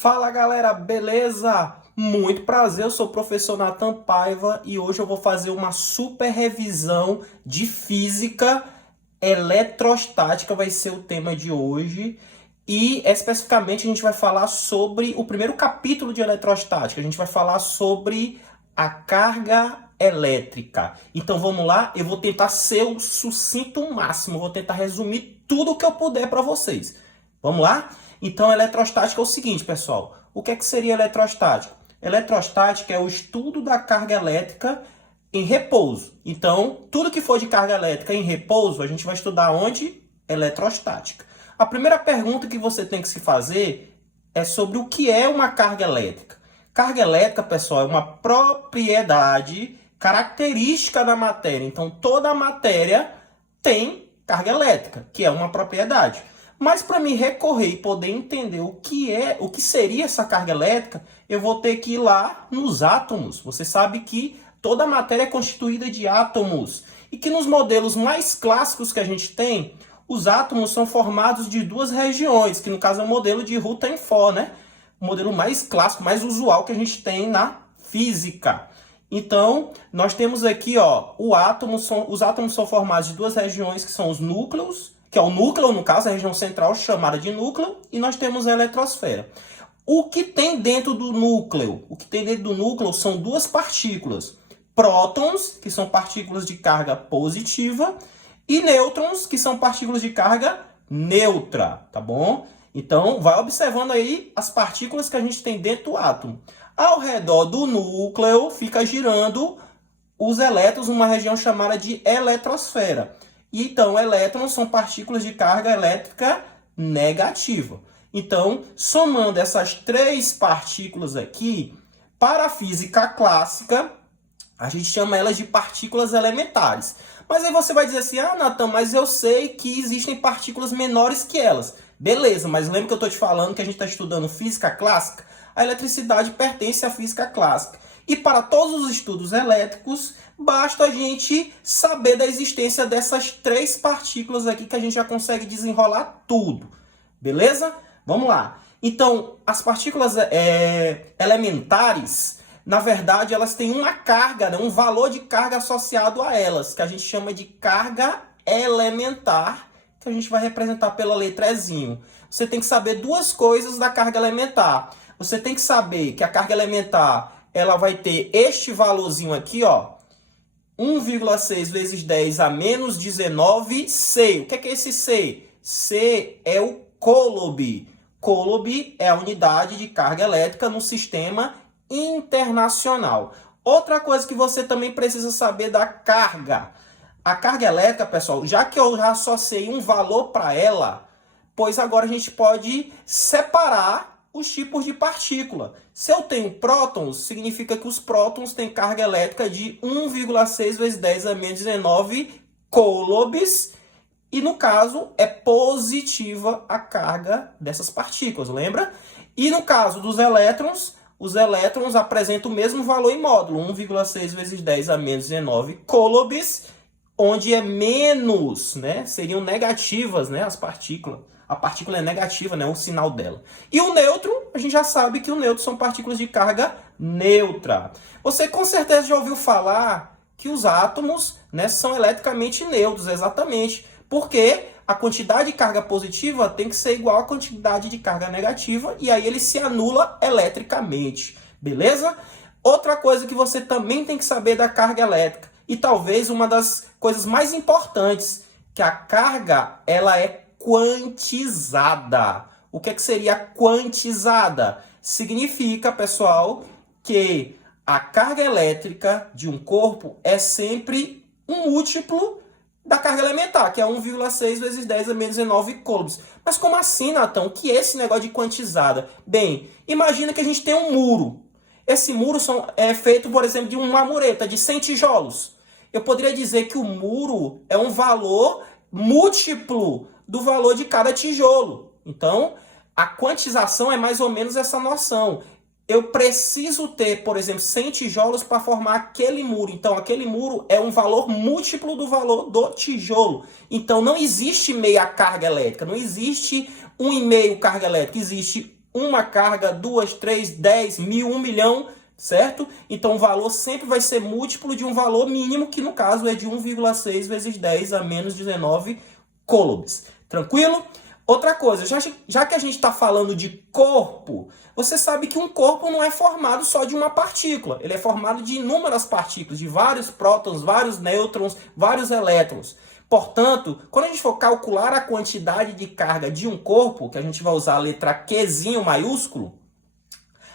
Fala galera, beleza? Muito prazer, eu sou o professor Nathan Paiva e hoje eu vou fazer uma super revisão de física eletrostática, vai ser o tema de hoje. E especificamente a gente vai falar sobre o primeiro capítulo de eletrostática, a gente vai falar sobre a carga elétrica. Então vamos lá, eu vou tentar ser o sucinto máximo, vou tentar resumir tudo o que eu puder para vocês. Vamos lá? Então, eletrostática é o seguinte, pessoal. O que seria eletrostática? Eletrostática é o estudo da carga elétrica em repouso. Então, tudo que for de carga elétrica em repouso, a gente vai estudar onde? Eletrostática. A primeira pergunta que você tem que se fazer é sobre o que é uma carga elétrica. Carga elétrica, pessoal, é uma propriedade característica da matéria. Então, toda a matéria tem carga elétrica, que é uma propriedade. Mas para me recorrer e poder entender o que seria essa carga elétrica, eu vou ter que ir lá nos átomos. Você sabe que toda a matéria é constituída de átomos e que nos modelos mais clássicos que a gente tem, os átomos são formados de duas regiões, que no caso é o modelo de Rutherford, né? O modelo mais clássico, mais usual que a gente tem na física. Então, nós temos aqui, ó, os átomos são formados de duas regiões que são os núcleos, que é o núcleo, no caso, a região central chamada de núcleo, e nós temos a eletrosfera. O que tem dentro do núcleo? O que tem dentro do núcleo são duas partículas. Prótons, que são partículas de carga positiva, e nêutrons, que são partículas de carga neutra, tá bom? Então, vai observando aí as partículas que a gente tem dentro do átomo. Ao redor do núcleo, fica girando os elétrons numa região chamada de eletrosfera. E então, elétrons são partículas de carga elétrica negativa. Então, somando essas três partículas aqui, para a física clássica, a gente chama elas de partículas elementares. Mas aí você vai dizer assim, ah, Nathan, mas eu sei que existem partículas menores que elas. Beleza, mas lembra que eu estou te falando que a gente está estudando física clássica? A eletricidade pertence à física clássica. E para todos os estudos elétricos, basta a gente saber da existência dessas três partículas aqui que a gente já consegue desenrolar tudo. Beleza? Vamos lá. Então, as partículas elementares, na verdade, elas têm uma carga, né? Um valor de carga associado a elas, que a gente chama de carga elementar, que a gente vai representar pela letra Ezinho. Você tem que saber duas coisas da carga elementar. Você tem que saber que a carga elementar ela vai ter este valorzinho aqui, ó, 1,6 vezes 10 a menos 19 C. O que é esse C? C é o Coulomb. Coulomb é a unidade de carga elétrica no sistema internacional. Outra coisa que você também precisa saber da carga. A carga elétrica, pessoal, já que eu já associei um valor para ela, pois agora a gente pode separar os tipos de partícula. Se eu tenho prótons, significa que os prótons têm carga elétrica de 1,6 vezes 10 a menos 19 coulombs. E no caso, é positiva a carga dessas partículas, lembra? E no caso dos elétrons, os elétrons apresentam o mesmo valor em módulo, 1,6 vezes 10 a menos 19 coulombs, onde é menos, né? Seriam negativas, né, as partículas. A partícula é negativa, né, o sinal dela. E o nêutron, a gente já sabe que o nêutron são partículas de carga neutra. Você com certeza já ouviu falar que os átomos, né, são eletricamente neutros, exatamente. Porque a quantidade de carga positiva tem que ser igual à quantidade de carga negativa e aí ele se anula eletricamente, beleza? Outra coisa que você também tem que saber da carga elétrica, e talvez uma das coisas mais importantes, que a carga ela é quantizada. O que seria quantizada? Significa, pessoal, que a carga elétrica de um corpo é sempre um múltiplo da carga elementar, que é 1,6 vezes 10 a menos 19 coulombs. Mas como assim, Nathan? O que é esse negócio de quantizada? Bem, imagina que a gente tem um muro. Esse muro é feito, por exemplo, de uma mureta de 100 tijolos. Eu poderia dizer que o muro é um valor múltiplo do valor de cada tijolo. Então, a quantização é mais ou menos essa noção. Eu preciso ter, por exemplo, 100 tijolos para formar aquele muro. Então, aquele muro é um valor múltiplo do valor do tijolo. Então, não existe meia carga elétrica. Não existe 1,5 carga elétrica. Existe uma carga, 2, 3, 10, 1000, 1 milhão, certo? Então o valor sempre vai ser múltiplo de um valor mínimo, que no caso é de 1,6 vezes 10 a menos 19 coulombs. Tranquilo? Outra coisa, já que a gente está falando de corpo, você sabe que um corpo não é formado só de uma partícula. Ele é formado de inúmeras partículas, de vários prótons, vários nêutrons, vários elétrons. Portanto, quando a gente for calcular a quantidade de carga de um corpo, que a gente vai usar a letra Qzinho maiúsculo,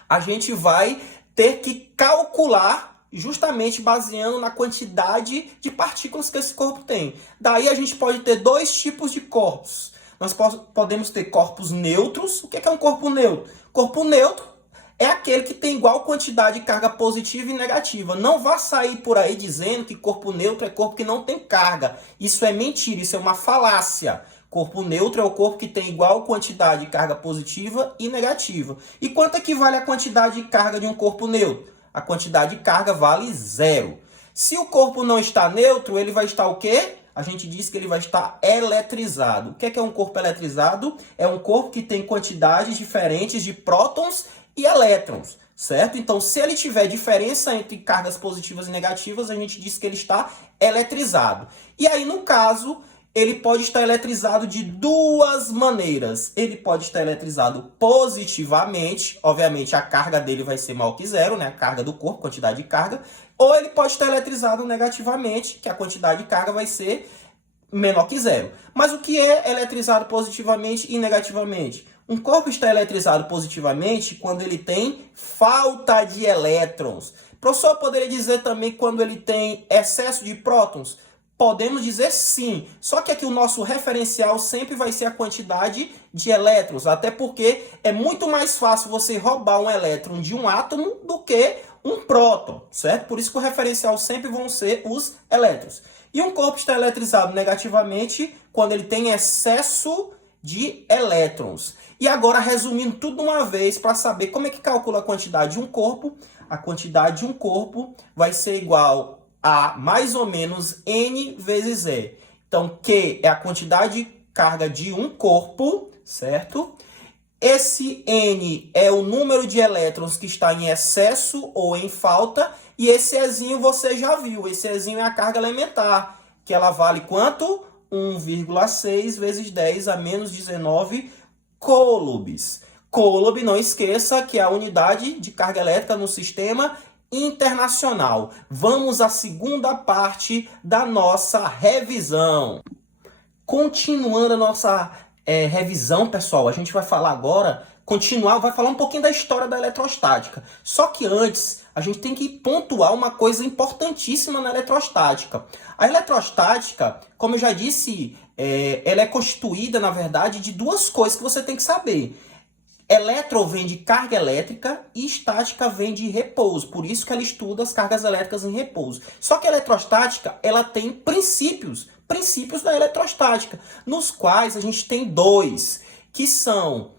a gente vai ter que calcular justamente baseando na quantidade de partículas que esse corpo tem. Daí a gente pode ter dois tipos de corpos. Nós podemos ter corpos neutros. O que é um corpo neutro? Corpo neutro é aquele que tem igual quantidade de carga positiva e negativa. Não vá sair por aí dizendo que corpo neutro é corpo que não tem carga. Isso é mentira, isso é uma falácia. Corpo neutro é o corpo que tem igual quantidade de carga positiva e negativa. E quanto equivale a quantidade de carga de um corpo neutro? A quantidade de carga vale 0. Se o corpo não está neutro, ele vai estar o quê? A gente diz que ele vai estar eletrizado. O que é um corpo eletrizado? É um corpo que tem quantidades diferentes de prótons e elétrons, certo? Então, se ele tiver diferença entre cargas positivas e negativas, a gente diz que ele está eletrizado. E aí, no caso, ele pode estar eletrizado de duas maneiras. Ele pode estar eletrizado positivamente, obviamente a carga dele vai ser maior que 0, né? A carga do corpo, quantidade de carga. Ou ele pode estar eletrizado negativamente, que a quantidade de carga vai ser menor que 0. Mas o que é eletrizado positivamente e negativamente? Um corpo está eletrizado positivamente quando ele tem falta de elétrons. O professor poderia dizer também quando ele tem excesso de prótons? Podemos dizer sim, só que aqui o nosso referencial sempre vai ser a quantidade de elétrons, até porque é muito mais fácil você roubar um elétron de um átomo do que um próton, certo? Por isso que o referencial sempre vão ser os elétrons. E um corpo está eletrizado negativamente quando ele tem excesso de elétrons. E agora, resumindo tudo de uma vez, para saber como é que calcula a quantidade de um corpo, a quantidade de um corpo vai ser igual a mais ou menos N vezes E. Então, Q é a quantidade de carga de um corpo, certo? Esse N é o número de elétrons que está em excesso ou em falta. E esse Ezinho você já viu. Esse Ezinho é a carga elementar, que ela vale quanto? 1,6 vezes 10 a menos 19 coulombs. Coulomb, não esqueça que é a unidade de carga elétrica no sistema internacional. Vamos à segunda parte da nossa revisão. Continuando a nossa revisão, pessoal, a gente vai falar agora, vai falar um pouquinho da história da eletrostática. Só que antes, a gente tem que pontuar uma coisa importantíssima na eletrostática. A eletrostática, como eu já disse, ela é constituída, na verdade, de duas coisas que você tem que saber. Eletro vem de carga elétrica e estática vem de repouso. Por isso que ela estuda as cargas elétricas em repouso. Só que a eletrostática, ela tem princípios da eletrostática, nos quais a gente tem dois, que são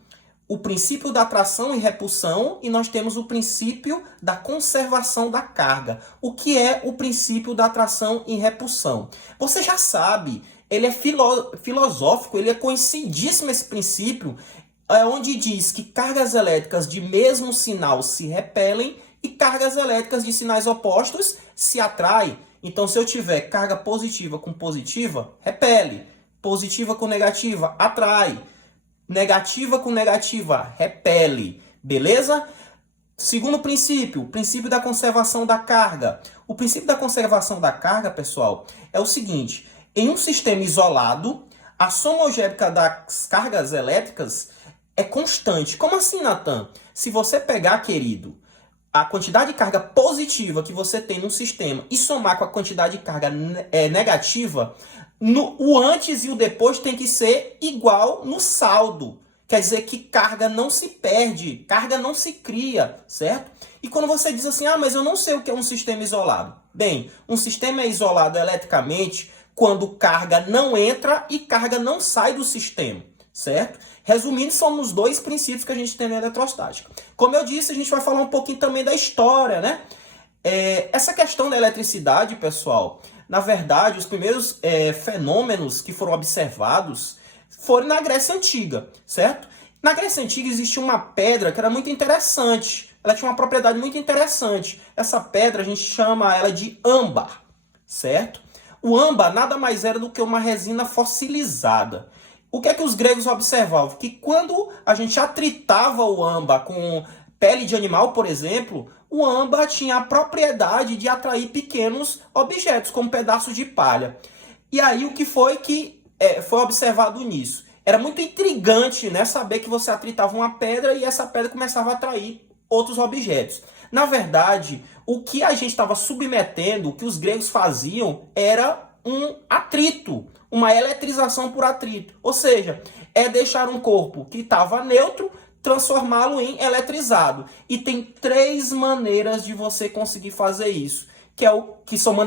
o princípio da atração e repulsão e nós temos o princípio da conservação da carga. O que é o princípio da atração e repulsão? Você já sabe, ele é filosófico, ele é conhecidíssimo esse princípio, onde diz que cargas elétricas de mesmo sinal se repelem e cargas elétricas de sinais opostos se atraem. Então, se eu tiver carga positiva com positiva, repele. Positiva com negativa, atrai. Negativa com negativa, repele. Beleza? Segundo princípio, o princípio da conservação da carga. O princípio da conservação da carga, pessoal, é o seguinte. Em um sistema isolado, a soma algébrica das cargas elétricas é constante. Como assim, Natan? Se você pegar, querido, a quantidade de carga positiva que você tem no sistema e somar com a quantidade de carga negativa, o antes e o depois tem que ser igual no saldo. Quer dizer que carga não se perde, carga não se cria, certo? E quando você diz assim, mas eu não sei o que é um sistema isolado. Bem, um sistema é isolado eletricamente quando carga não entra e carga não sai do sistema, certo? Resumindo, são os dois princípios que a gente tem na eletrostática. Como eu disse, a gente vai falar um pouquinho também da história, né? Essa questão da eletricidade, pessoal, na verdade, os primeiros fenômenos que foram observados foram na Grécia Antiga, certo? Na Grécia Antiga existia uma pedra que era muito interessante. Ela tinha uma propriedade muito interessante. Essa pedra a gente chama ela de âmbar, certo? O âmbar nada mais era do que uma resina fossilizada. O que é que os gregos observavam? Que quando a gente atritava o âmbar com pele de animal, por exemplo, o âmbar tinha a propriedade de atrair pequenos objetos, como pedaços de palha. E aí o que foi observado nisso? Era muito intrigante, né, saber que você atritava uma pedra e essa pedra começava a atrair outros objetos. Na verdade, o que a gente estava submetendo, o que os gregos faziam, era um atrito, uma eletrização por atrito. Ou seja, é deixar um corpo que estava neutro, transformá-lo em eletrizado. E tem 3 maneiras de você conseguir fazer isso, que são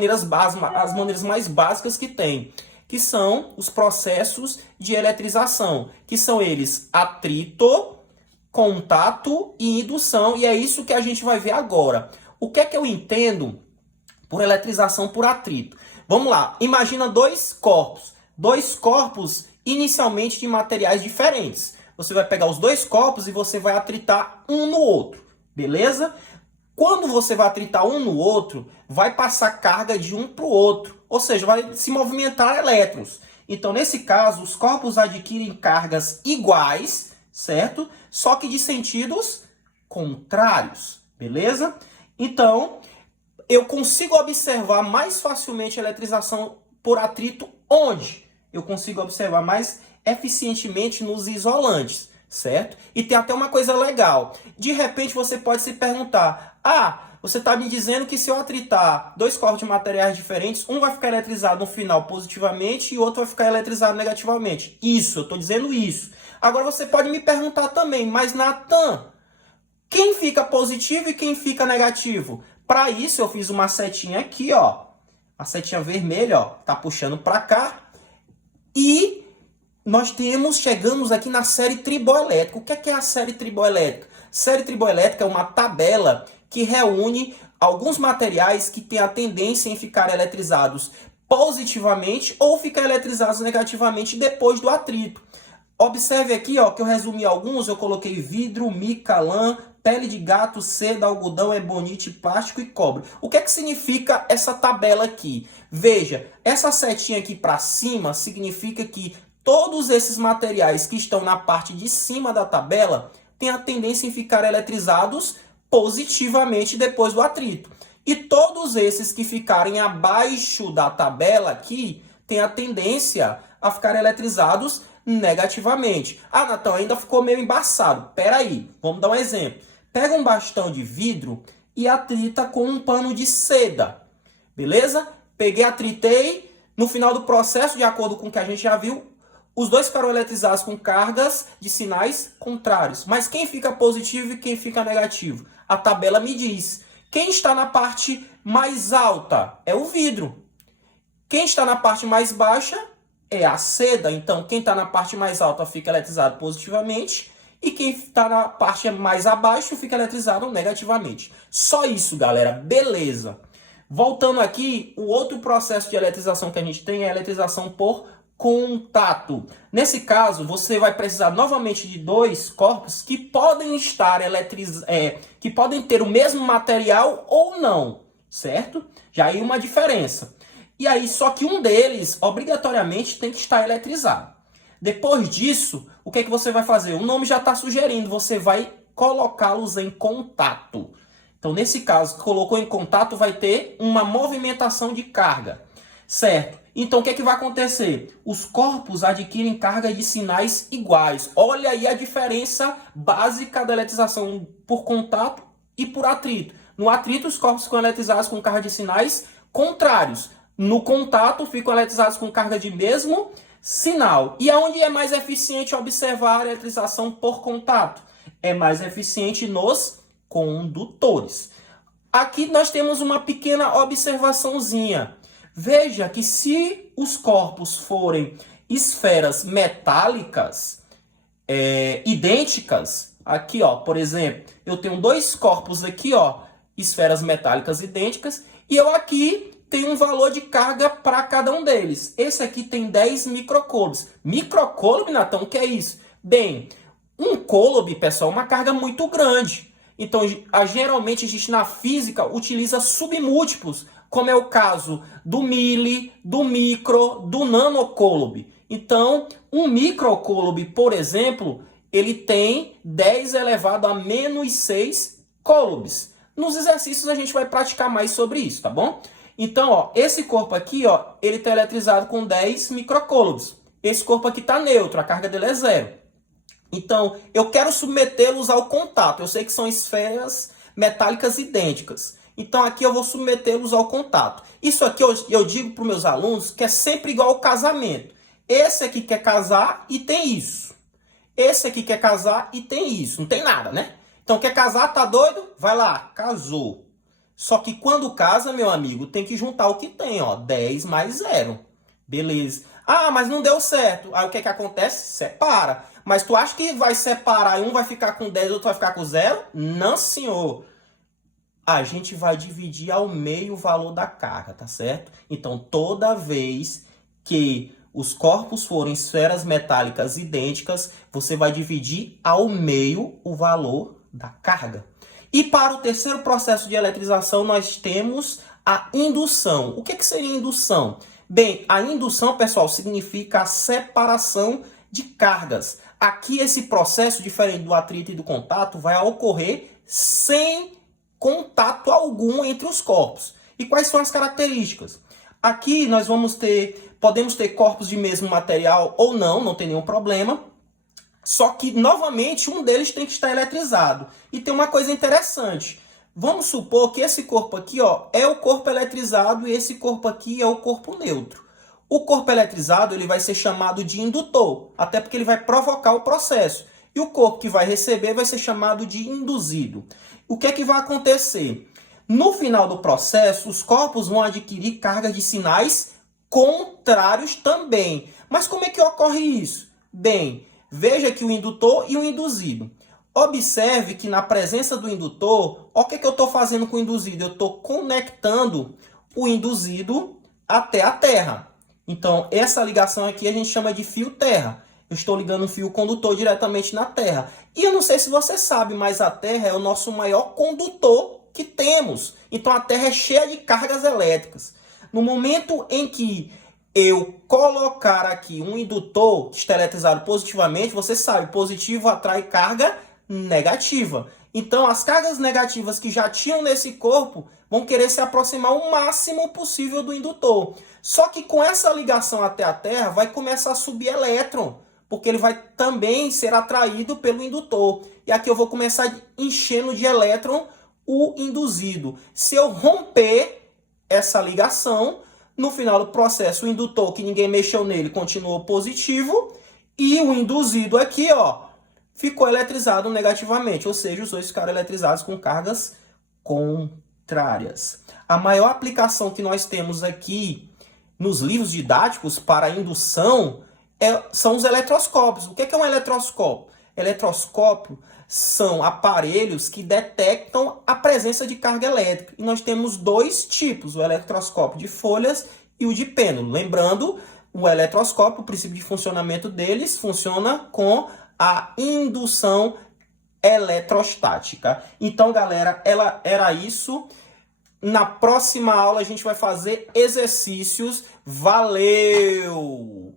as maneiras mais básicas que tem, que são os processos de eletrização, que são eles atrito, contato e indução, e é isso que a gente vai ver agora. O que é que eu entendo por eletrização por atrito? Vamos lá, imagina dois corpos inicialmente de materiais diferentes. Você vai pegar os 2 corpos e você vai atritar um no outro, beleza? Quando você vai atritar um no outro, vai passar carga de um para o outro, ou seja, vai se movimentar elétrons. Então, nesse caso, os corpos adquirem cargas iguais, certo? Só que de sentidos contrários, beleza? Então, eu consigo observar mais facilmente a eletrização por atrito onde? Eu consigo observar mais eficientemente nos isolantes, certo? E tem até uma coisa legal. De repente você pode se perguntar, você está me dizendo que se eu atritar 2 corpos de materiais diferentes, um vai ficar eletrizado no final positivamente e o outro vai ficar eletrizado negativamente. Isso, eu estou dizendo isso. Agora você pode me perguntar também, mas Natan, quem fica positivo e quem fica negativo? Para isso eu fiz uma setinha aqui, ó. A setinha vermelha, ó, tá puxando para cá. E nós chegamos aqui na série triboelétrica. O que é a série triboelétrica? Série triboelétrica é uma tabela que reúne alguns materiais que têm a tendência em ficar eletrizados positivamente ou ficar eletrizados negativamente depois do atrito. Observe aqui, ó, que eu resumi alguns, eu coloquei vidro, mica, lã, pele de gato, seda, algodão, ebonite, plástico e cobre. O que é que significa essa tabela aqui? Veja, essa setinha aqui para cima significa que todos esses materiais que estão na parte de cima da tabela têm a tendência em ficar eletrizados positivamente depois do atrito. E todos esses que ficarem abaixo da tabela aqui têm a tendência a ficar eletrizados negativamente. Natan, ainda ficou meio embaçado. Peraí, vamos dar um exemplo. Pega um bastão de vidro e atrita com um pano de seda. Beleza? Peguei, atritei. No final do processo, de acordo com o que a gente já viu, os 2 ficaram eletrizados com cargas de sinais contrários. Mas quem fica positivo e quem fica negativo? A tabela me diz. Quem está na parte mais alta é o vidro. Quem está na parte mais baixa é a seda. Então, quem está na parte mais alta fica eletrizado positivamente e quem está na parte mais abaixo fica eletrizado negativamente. Só isso, galera. Beleza. Voltando aqui, o outro processo de eletrização que a gente tem é a eletrização por contato. Nesse caso, você vai precisar novamente de 2 corpos que podem estar que podem ter o mesmo material ou não, certo? Já aí uma diferença. E aí, só que um deles, obrigatoriamente, tem que estar eletrizado. Depois disso, o que é que você vai fazer? O nome já está sugerindo, você vai colocá-los em contato. Então, nesse caso, colocou em contato, vai ter uma movimentação de carga, certo? Então, o que é que vai acontecer? Os corpos adquirem carga de sinais iguais. Olha aí a diferença básica da eletrização por contato e por atrito. No atrito, os corpos ficam eletrizados com carga de sinais contrários. No contato, ficam eletrizados com carga de mesmo sinal. E aonde é mais eficiente observar a eletrização por contato? É mais eficiente nos condutores. Aqui nós temos uma pequena observaçãozinha. Veja que se os corpos forem esferas metálicas idênticas, aqui, ó, por exemplo, eu tenho 2 corpos aqui, ó, esferas metálicas idênticas, e eu aqui tenho um valor de carga para cada um deles. Esse aqui tem 10 microcoulombs. Microcoulomb, Natan, o que é isso? Bem, Um coulomb, pessoal, é uma carga muito grande. Então, geralmente a gente na física utiliza submúltiplos, como é o caso do mili, do micro, do nanocoulomb. Então, um microcoulomb, por exemplo, ele tem 10 elevado a menos 6 coulombs. Nos exercícios a gente vai praticar mais sobre isso, tá bom? Então, ó, esse corpo aqui, ó, ele está eletrizado com 10 microcoulombs. Esse corpo aqui está neutro, a carga dele é zero. Então, eu quero submetê-los ao contato. Eu sei que são esferas metálicas idênticas. Então, aqui eu vou submetê-los ao contato. Isso aqui eu digo para os meus alunos que é sempre igual ao casamento. Esse aqui quer casar e tem isso. Esse aqui quer casar e tem isso. Não tem nada, né? Então, quer casar, tá doido? Vai lá, casou. Só que quando casa, meu amigo, tem que juntar o que tem, ó. 10 mais 0. Beleza. Ah, mas não deu certo. Aí o que acontece? Separa. Mas tu acha que vai separar e um vai ficar com 10 e o outro vai ficar com 0? Não, senhor. A gente vai dividir ao meio o valor da carga, tá certo? Então, toda vez que os corpos forem esferas metálicas idênticas, você vai dividir ao meio o valor da carga. E para o terceiro processo de eletrização, nós temos a indução. O que seria indução? Bem, a indução, pessoal, significa a separação de cargas. Aqui esse processo, diferente do atrito e do contato, vai ocorrer sem contato algum entre os corpos. E quais são as características? Aqui nós podemos ter corpos de mesmo material ou não, não tem nenhum problema. Só que, novamente, um deles tem que estar eletrizado. E tem uma coisa interessante. Vamos supor que esse corpo aqui, ó, é o corpo eletrizado e esse corpo aqui é o corpo neutro. O corpo eletrizado ele vai ser chamado de indutor, até porque ele vai provocar o processo. E o corpo que vai receber vai ser chamado de induzido. O que é que vai acontecer? No final do processo, os corpos vão adquirir cargas de sinais contrários também. Mas como é que ocorre isso? Bem, veja aqui o indutor e o induzido. Observe que na presença do indutor, o que eu estou fazendo com o induzido? Eu estou conectando o induzido até a terra. Então, essa ligação aqui a gente chama de fio terra. Eu estou ligando um fio condutor diretamente na terra. E eu não sei se você sabe, mas a terra é o nosso maior condutor que temos. Então, a terra é cheia de cargas elétricas. No momento em que eu colocar aqui um indutor que está eletrizado positivamente, você sabe, positivo atrai carga negativa. Então, as cargas negativas que já tinham nesse corpo vão querer se aproximar o máximo possível do indutor. Só que com essa ligação até a Terra, vai começar a subir elétron, porque ele vai também ser atraído pelo indutor. E aqui eu vou começar enchendo de elétron o induzido. Se eu romper essa ligação, no final do processo, o indutor, que ninguém mexeu nele, continuou positivo, e o induzido aqui, ó, ficou eletrizado negativamente, ou seja, os dois ficaram eletrizados com cargas contrárias. A maior aplicação que nós temos aqui nos livros didáticos para a indução são os eletroscópios. O que é um eletroscópio? Eletroscópio são aparelhos que detectam a presença de carga elétrica. E nós temos dois tipos, o eletroscópio de folhas e o de pêndulo. Lembrando, o eletroscópio, o princípio de funcionamento deles funciona com a indução eletrostática. Então, galera, era isso. Na próxima aula a gente vai fazer exercícios. Valeu!